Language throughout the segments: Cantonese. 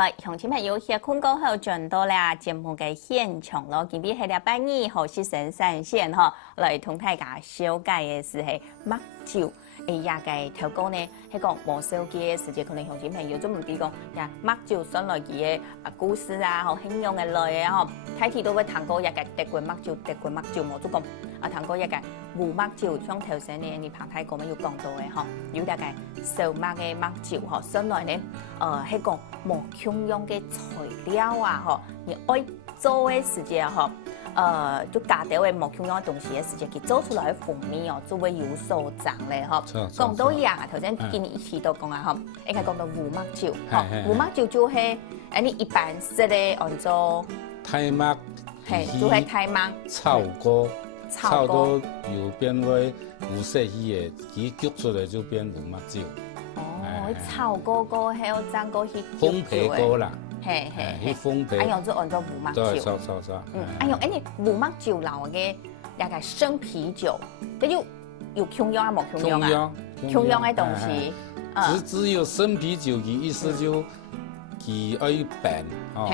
来，乡亲朋友，歇困过后转到了节目嘅现场咯。今日系礼拜二，何先生上线吼，来同大家小解嘅是系麦酒。也嘅头歌呢，係講無手機嘅時節，可能鄉親朋友都唔知講，呀麥酒上來嘅故事啊，吼形容嘅類啊，吼睇睇到嘅糖果也嘅德國麥酒，冇做講糖果也嘅胡麥酒，像頭先呢，你彭太哥咪要講到嘅吼，有大概小麥嘅麥酒吼，上來呢，係講無共用嘅材料啊，吼，你愛做嘅時節吼。就加掉嘅無共用嘅東西嘅時節，佢做出來嘅風味哦，就會有所長咧，嗬。講到樣啊，頭先見你一起都講啊，嗬，應該講到胡麥酒，嗬，胡麥酒就係你一般食咧按做太麥，係就係太麥炒到又變為有色氣嘅，佢焗出來就變胡麥酒。哦，炒過後爭過去烘焙過啦。係，烘焙。按用做胡麥酒。對。按用胡麥酒樓嘅大概生啤酒，佢有共用啊冇共用啊？共用嘅東西。只有生啤酒，佢意思就佢愛變哦。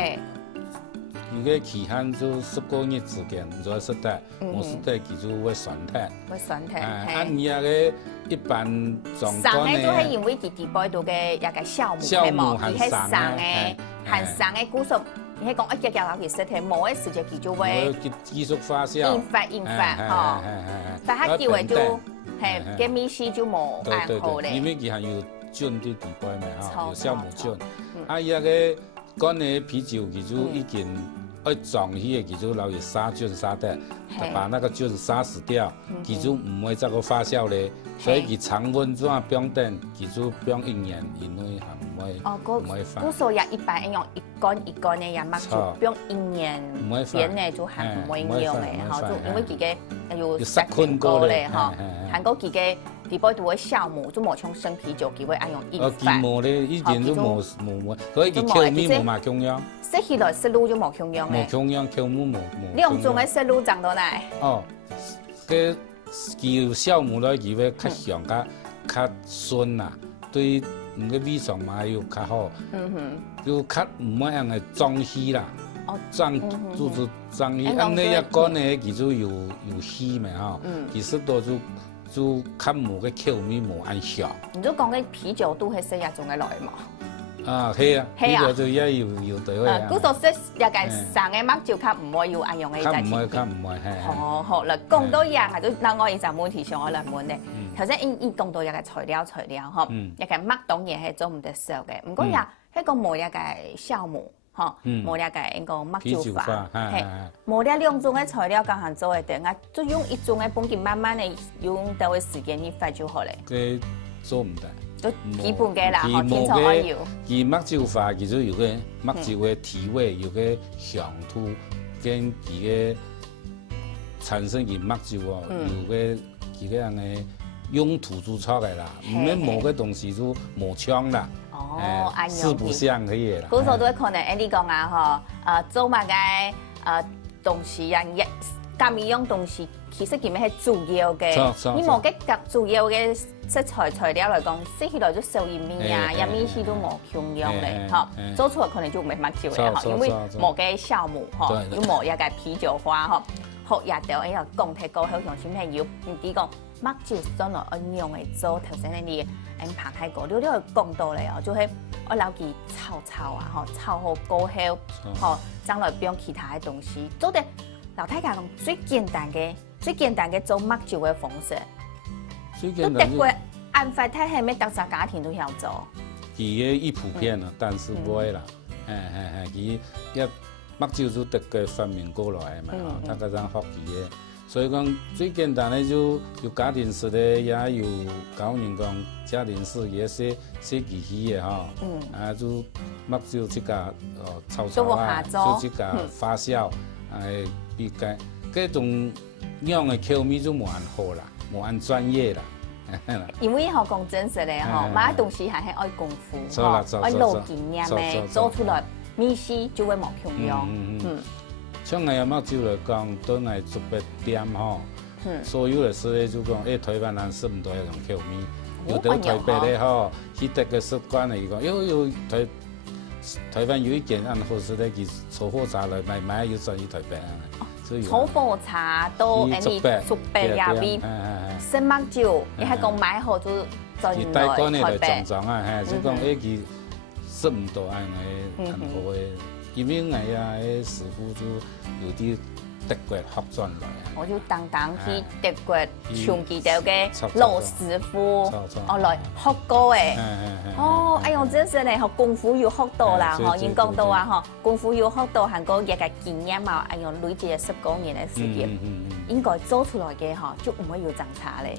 佢嘅期限就10個月之間，唔再10代，冇10代佢就會酸態。按你嘅一般狀況呢？生嘅都係因為佢地背度嘅一個酵母係冇，佢係生嘅，含生嘅股數。你係講一隻隻攞去食係冇嘅時節佢就會繼續發酵。引發嗬。但係叫為就係嘅味絲就冇啱好咧。因為佢係有菌啲地背咪嚇，有酵母菌。依個嘅乾嘅啤酒佢就已經愛撞起嘅，佢就攞去殺菌殺得，把那個菌殺死掉，佢就唔會再個發酵咧。所以佢常溫怎樣冰等，佢就冰1年以內係唔會發。古時也一般用一乾嘅也麥酒冰1年，邊呢就係唔會用嘅，嚇，就因為佢嘅要殺菌過咧，嚇，韓國佢嘅地背度嘅酵母就冇像生啤酒，佢會按用引發。冇咧，以前都冇，所以佢口味冇嘛共樣。食起來食路就冇共樣嘅。冇共樣，口味冇。兩種嘅食路長到哪？哦，佢有酵母咧，佢會較香、較酸啦，對唔個味上嘛又較好。就較唔一樣嘅臟氣啦。臟就是臟氣，按呢一乾咧，佢就有氣嘛嚇。其實都就較冇個口味冇按香。你都講嘅啤酒都係食一種嘅來嘛？係啊，啤酒就也有對位啊。嗰度食一個生嘅麥酒，較唔會要按用嘅劑。較唔會係。好啦，講到嘢係都，嗱我以前問題上我嚟問咧。頭先已講到一個材料，嗬，一個麥當然係做唔得少嘅。唔過也係個冇一個酵母，嗬，冇一個一個麥酒法，係冇呢兩種嘅材料咁行做嘅得，我就用一種嘅本件慢慢嘅用到嘅時間一發就好咧。佢做唔得。就基本嘅啦，嗬，天朝愛要。而麥酒法其實有個麥酒嘅體味，有個香度，跟佢嘅產生而麥酒哦，有個佢個樣嘅用途做出來啦，唔係冇個東西就冇槍啦。哦，四不像嗰嘢啦。嗰時候都可能你講啊，嗬，做乜嘅東西啊，咁樣東西其實佢咪係主要嘅，你冇嘅主要嘅食材料嚟講，食起來就少一味啊，一味絲都冇共用嘅，嗬，做出來可能就唔係麥酒嘅，嗬，因為冇嘅酵母，嗬，又冇一個啤酒花，嗬，學日就哎呀講太高，好像小朋友唔知講麥酒上來按用嚟做，頭先你拍太高，你都講到嚟哦，就係我留佢炒啊，嗬，炒好過後，嗬，將來變其他嘅東西，做得。老太家講最簡單嘅做麥酒嘅方式，都德國按法睇係咩特色家庭都要做。佢嘅一普遍啦，但是唔會啦，佢一麥酒就德國發明過來嘛，他嗰陣學佢嘅，所以講最簡單嘅就有家庭式嘅，也有教人講家庭式也寫機器嘅嚇，就麥酒即個炒啊，就即個發酵，比嗰種樣嘅口味就冇按好啦，冇按專業啦。因為學講真實咧，嗬，買東西係愛功夫，嗬，愛老經驗嘅，做出來味絲就會冇共樣。像我麥酒嚟講，都係特別點嗬，所有嘅事咧就講，台灣人食唔到一種口味，有到台北咧嗬，佢哋嘅習慣嚟講，有台台湾有一间按好似咧，佢炒火茶来买要转去台北啊。炒火茶都安尼竹北呀味，生麦酒，你还讲买好就转来台北。装啊，就讲佢食唔到安尼很好嘅，因为哎呀，师傅就有啲德國學轉來啊。我就當去德國長期條嘅老師傅，來學過誒。哦，哎呦，真是咧，學功夫要學到啦，嗬，應講到啊，嗬，功夫要學到，韓國一個經驗嘛，哎呦，累積咗10多年嘅時間，應該做出來嘅嗬，就唔會有爭差咧。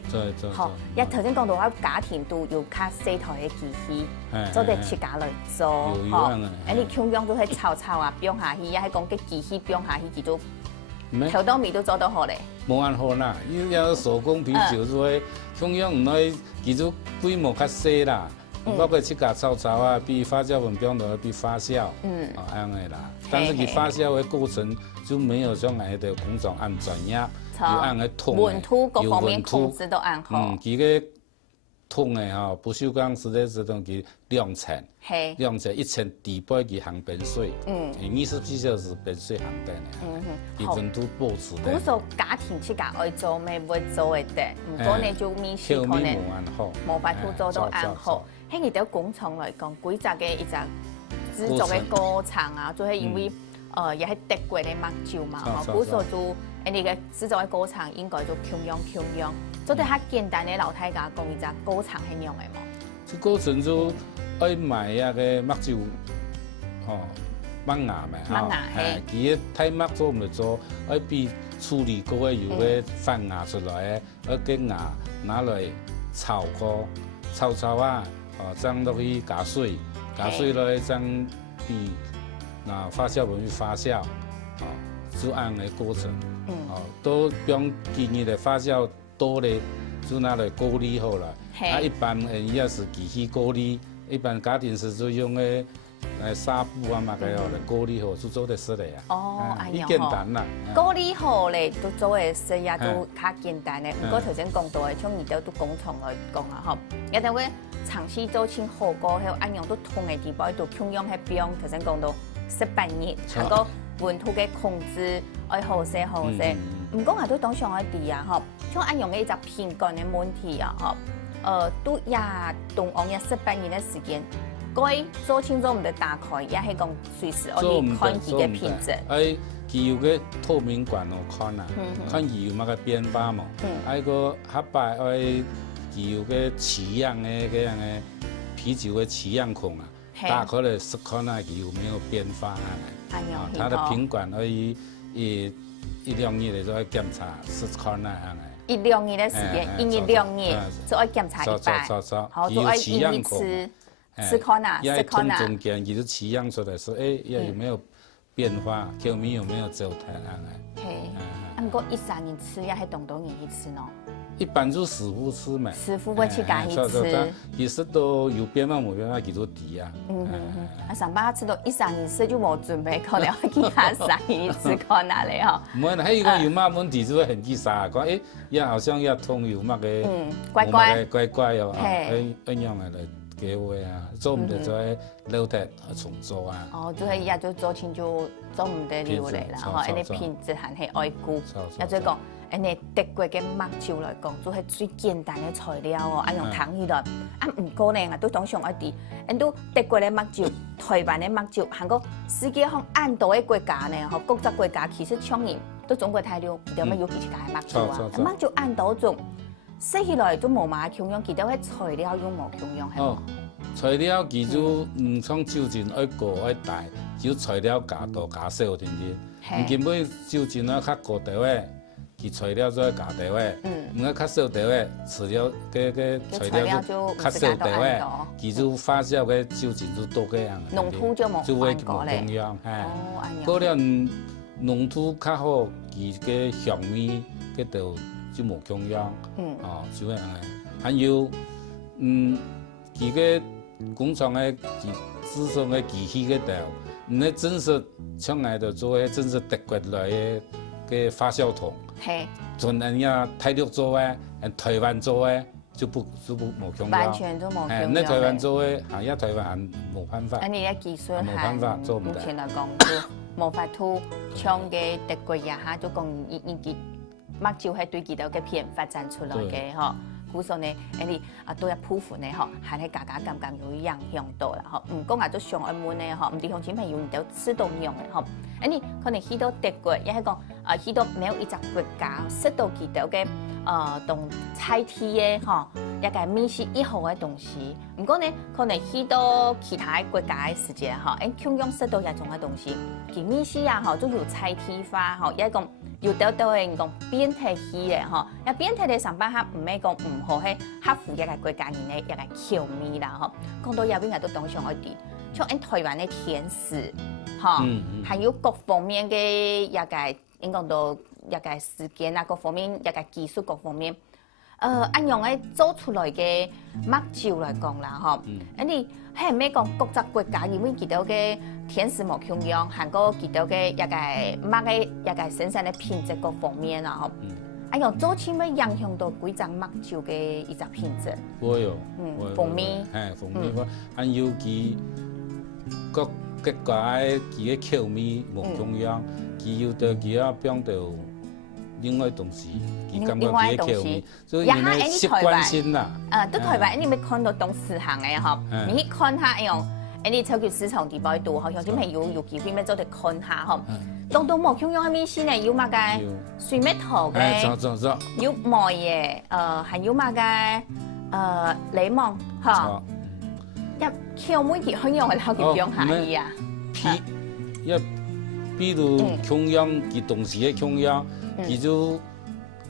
好，一頭先講到話家庭都要卡4台嘅機器，做啲設架來做，嗬，誒你強樣都係炒啊，變下去，也係講嘅機器變下去，叫做。頭到尾都做得好咧，冇按好啦，要手工啤酒所以同樣唔可以，其實規模較細啦，包括去架炒啊，比發酵分標都比發酵，安尼啦。但是佢發酵嘅過程就沒有像我哋工廠按專業，要按個桶，溫度各方面控制都按好。佢個桶嘅嚇，不鏽鋼實在是當佢量產，1000地杯佢行變水，24小時變水行變嘅，佢溫度保持的。古時家庭自家愛做咩會做會得，唔過呢就面試可能冇法度做到按好。喺佢哋工廠來講，規則嘅一隻製作嘅過程啊，就係因為也係德國嘅麥酒嘛，古時就你嘅製作嘅過程應該就強樣。做得較簡單嘅老太家講，伊隻過程係樣嘅冇。這過程就愛買那個麥酒，麥芽咪嚇，佢嘅太麥做唔嚟做，愛比處理過嘅油嘅翻芽出來嘅，愛嘅芽拿來炒過，炒啊，將落去加水落去將比那發酵容易發酵，就按個過程，都不用建議嚟發酵。多咧就拿來過濾好了，一般也是機器過濾，一般家庭是就用嘅紗布啊嘛，佢嚟過濾好就做得出嚟啊。哦，哎呀，簡單啦。過濾好咧都做會成也都較簡單咧。不過頭先講到嘅，像而家都工廠來講啊，嗬，一定會長期做清火鍋，喺按樣都同嘅地步，都強樣喺邊。頭先講到18日，嗰個溫度嘅控制愛好些。唔講係都當上一啲啊，嗬，像按用嘅一隻瓶蓋嘅問題啊，嗬，都也動用嘅18年嘅時間，該做清楚唔得打開，也係講隨時可以看佢嘅品質。佢有嘅透明管我看啊，看佢有乜嘅變化嘛，還有個下擺佢有嘅取樣嘅嗰樣嘅啤酒嘅取樣孔啊，打開嚟試看啊，佢有沒有變化啊？它的瓶管可以1、2日嚟做檢查，試看啊，係咪？1、2日嘅時間，1、2日就愛檢查一擺，好，就愛一次試看啊，試看啊。中間佢就取樣出來，說有沒有變化，球迷有沒有走態啊？係，不過1、3年吃也係多年一次喏。一般就師傅吃嘛，師傅會去教佢吃。其實都有變化冇變化，佢都知啊。上班吃到1、3年吃就冇準備，可能其他3年吃看哪裡嗬？唔係，還有個有乜問題就會很記啥，講也好像也痛有乜嘅，怪哦，一樣嘅嚟給我啊，做唔得就係留得重做啊。哦，就係也就做清就做唔得了嚟啦，嗬，你品質還係愛顧，也再講。誒，德國嘅麥酒來講，就係最簡單嘅材料哦，用糖起來，唔過呢，都當上一啲，都德國嘅麥酒、台灣嘅麥酒，韓國世界上按多嘅國家呢，嗬，各個國家其實搶贏都中國大陸有咩有幾家嘅麥酒啊？麥酒按多種，食起來都冇嘛強樣，其他嘅材料又冇強樣，係冇？材料其實唔像酒精愛高愛大，只材料加大加小啲啲，唔見每酒精啊較高啲嘅。佢材料再加大位，唔係較少大位，材料嘅材料就較少大位，佢就發酵嘅酒精就多嘅樣。濃土就冇按過咧。嗰啲濃土較好，佢嘅香味嗰度就冇強樣。就係咁。還有佢嘅工廠嘅製造嘅機器嗰度，唔係真實像嚟度做嘅真實德國來嘅發酵桶。係，盡人家大陸做嘅，台灣做嘅，就不冇香完料。全都冇香料。那台湾做嘅，喺台灣還冇辦法。你嘅技術冇辦法做唔目到。前來講都冇法度像嘅德國呀嚇，就講佢目睭係對佢哋嘅片發展出來嘅嗬。故所呢，你都一部分呢嗬，係喺家咁有影響到啦嗬。唔講話都上一門呢嗬，唔知鄉親朋友都知道用嘅嗬。你可能去到德國，亦係講去到某一隻國家，識到佢哋嘅同菜體嘅嗬，一個美食以後嘅東西。唔過呢，可能去到其他國家嘅時節嗬，同樣識到一種嘅東西，佢美食啊嗬，都有菜體化嗬，亦係講。有得到人講變態去嘅嗬，一變態嘅上班客唔係講唔好係克服一個國家人嘅一個巧妙啦嗬。講到入邊嘅都當上一啲，像喺台灣嘅甜食，嗬，還有各方面嘅一個應講到一個時間啊，各方面一個技術各方面，按樣嘅做出來嘅目睭來講啦嗬，你係咩講各隻國家因為佢哋嘅甜食冇同樣，韓國佢哋嘅一個麥嘅一個生產嘅品質各方面啊，嗬，按樣做起咪影響到幾隻目睭嘅一隻品質。會有，蜂蜜，蜂蜜我按有佢各國家嘅佢嘅口味冇同樣，佢有到佢啊變到另外東西，佢感覺佢嘅口味，所以因為習慣性啦。都台灣你咪看到東市行嘅嗬，你去看下按樣。你超級市場地擺度，好像啲係有機會咩做嚟看下嗬。當到冇香樣係咩先咧？有乜嘅水蜜桃嘅，有梅嘅，還有乜嘅檸檬嗬。一橋每件香樣係好幾樣下嘢啊。比如香樣，佢東西嘅香樣，佢就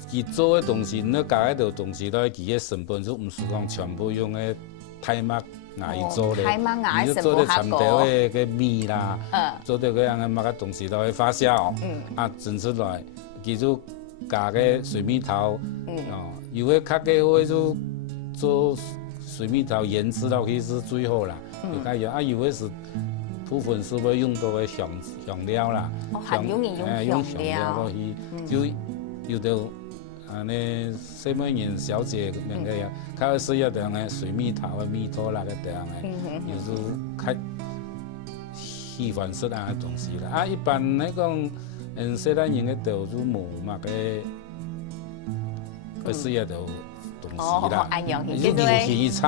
佢做嘅東西，你加喺度東西，都係佢嘅成本就唔是講全部用嘅太麥。牙做咧，你做啲參條嘅米啦，做啲嗰樣嘅乜嘅東西都可以發酵，整出來，佢就加嘅水蜜桃，有嘅較嘅會就做水蜜桃醃製落去是最好啦，有加有嘅是部分是會用到嘅香料啦，用香料落去，就有到。你西門人小姐那個呀，佢是要點嘅水蜜桃嘅蜜桃那個點嘅，有時較喜歡食啊東西啦。一般嚟講，西南人嘅豆就冇乜嘅需要到東西啦。就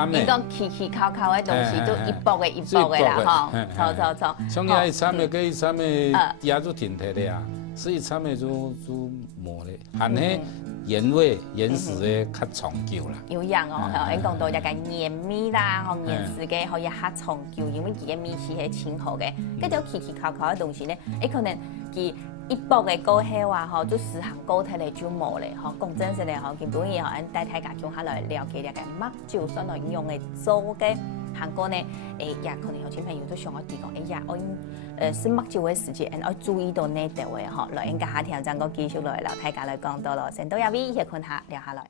你講奇靠靠嘅東西都一薄嘅一薄嘅啦，嗬，錯。像一參嘅跟一參嘅也就挺特的啊，是一參嘅就冇咧，但係。原味原始嘅較長久啦，有樣哦，你講到一個鹽米啦，和鹽豉嘅可以較長久，因為佢嘅米是係清好嘅。嗰啲奇靠靠嘅東西咧，可能佢一薄嘅過後啊，嗬，就時行過體嚟就冇咧，嗬。講真實咧，嗬，基本上嗬，帶大家將下來了解一個目睭所來用嘅做嘅韓國呢，也可能有親朋友都想我哋講，我是目睭嘅時節，我注意到呢啲嘅嗬，來應該下條陣個繼續來啦，大家來講到咯，成都入邊一困下聊下來。